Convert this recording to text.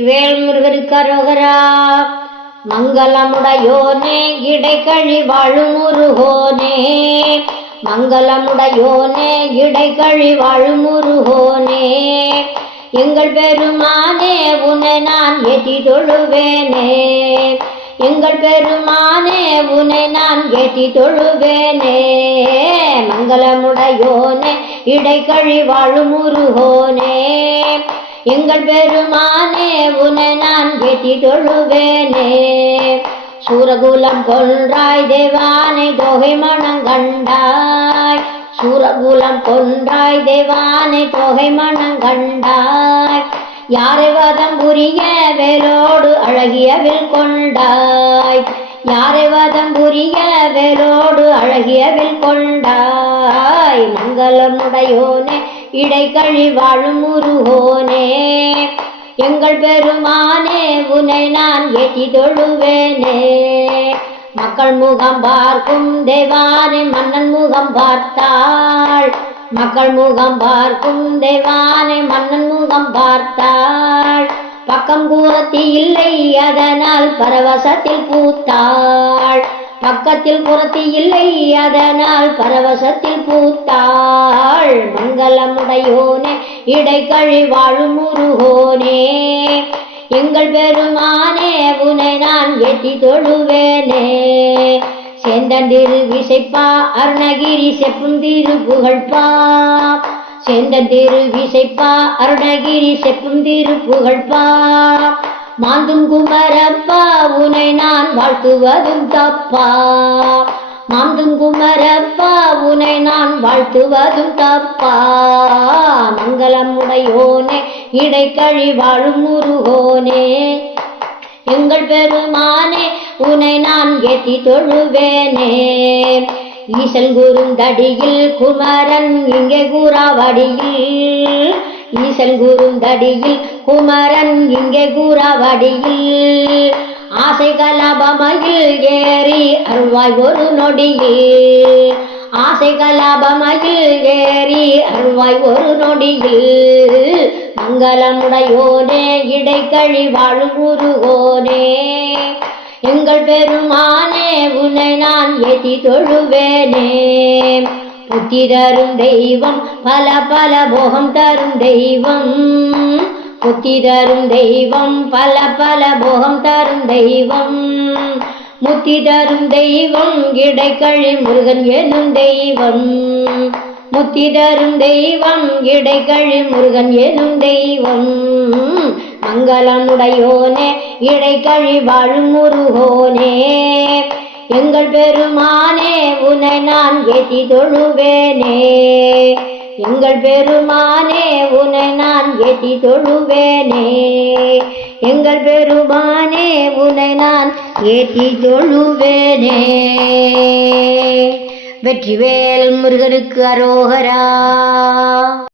வேல் அரோகரா மங்களமுடையோனே இடைக்கழி வாழும் முருகோனே மங்களமுடையோனே இடைக்கழி வாழும் முருகோனே எங்கள் பெருமானே உன்னை நான் ஏற்றி தொழுவேனே எங்கள் பெருமானே உன்னை நான் ஏற்றி தொழுவேனே மங்களமுடையோனே இடைக்கழி வாழும் முருகோனே எங்கள் பெருமானே உன்னை நான் ஏற்றி தொழுவேனே சூரகுலம் கொன்றாய் தேவானை தொகை மணங்கண்டாய் சூரகுலம் கொன்றாய் தேவானை தொகை மணங்கண்டாய் யாரை வதம் புரிய வேலோடு அழகியவில் கொண்டாய். யாரை வதம் புரிய வேலோடு அழகியவில் கொண்டாய். மங்களமுடையோனே இடை கழி வாழும் உருகோ. எங்கள் பெருமானே உனை நான் ஏற்றி தொழுவேனே மக்கள் முகம் பார்க்கும் தேவானே மன்னன் முகம் பார்த்தாள். மக்கள் முகம் பார்க்கும் தேவானே மன்னன் முகம் பார்த்தாள். பக்கம் கூரத்தி இல்லை அதனால் பரவசத்தில் பூத்தாள். பக்கத்தில் புறத்தி இல்லை அதனால் பரவசத்தில் பூத்தாள். மங்களமுடையோனே இடைக்கழி வாழும் முருகோனே. எங்கள் பெருமானே உன்னை நான் ஏற்றி தொழுவேனே. செந்தந்திரு விசைப்பா அருணகிரி செப்பும் திரு புகழ்பா செந்தந்திரு விசைப்பா அருணகிரி செப்பும் திரு புகழ்பா மாந்தும் குமரப்பா உனை நான் வாழ்த்துவதும் தப்பா. மாந்தும் குமரப்பா உனை நான் வாழ்த்துவதும் தப்பா. மங்களமுடையோனே இடைக்கழி வாழும் முருகோனே. எங்கள் பெருமானே உனை நான் ஏற்றி தொழுவேனே. ஈசல் குறுந்தடியில் குமரன் இங்கே கூறாவடியில். ஈசல் குறுந்தடியில் குமரன் இங்கே கூறாவடியில். ஆசை கலபமையில் ஏறி அருள்வாய் ஒரு நொடியில். ஆசை கலாபமையில் ஏறி அருள்வாய் ஒரு நொடியில். மங்களமுடையோனே இடைக்கழி வாழும் முருகோனே எங்கள் பெருமானே உன்னை நான் ஏற்றி தொழுவேனே புத்தி தரும் தெய்வம் பல பல போகம் தரும் தெய்வம். புத்தி தரும் தெய்வம் பல பல போகம் தரும் தெய்வம். முத்தி தரும் தெய்வம் கிடைக்கழி முருகன் எனும் தெய்வம். முத்தி தரும் தெய்வம் கிடைக்கழி முருகன் எனும் தெய்வம். மங்களமுடையோனே இடைக்கழி வாழும் முருகோனே. எங்கள் பெருமானே உன்னை நான் ஏற்றி தொழுவேனே. எங்கள் பெருமானே உன்னை நான் ஏற்றி தொழுவேனே எங்கள் பெருமானே உன்னை நான் ஏற்றி தொழுவேனே வெற்றிவேல் முருகனுக்கு அரோகரா.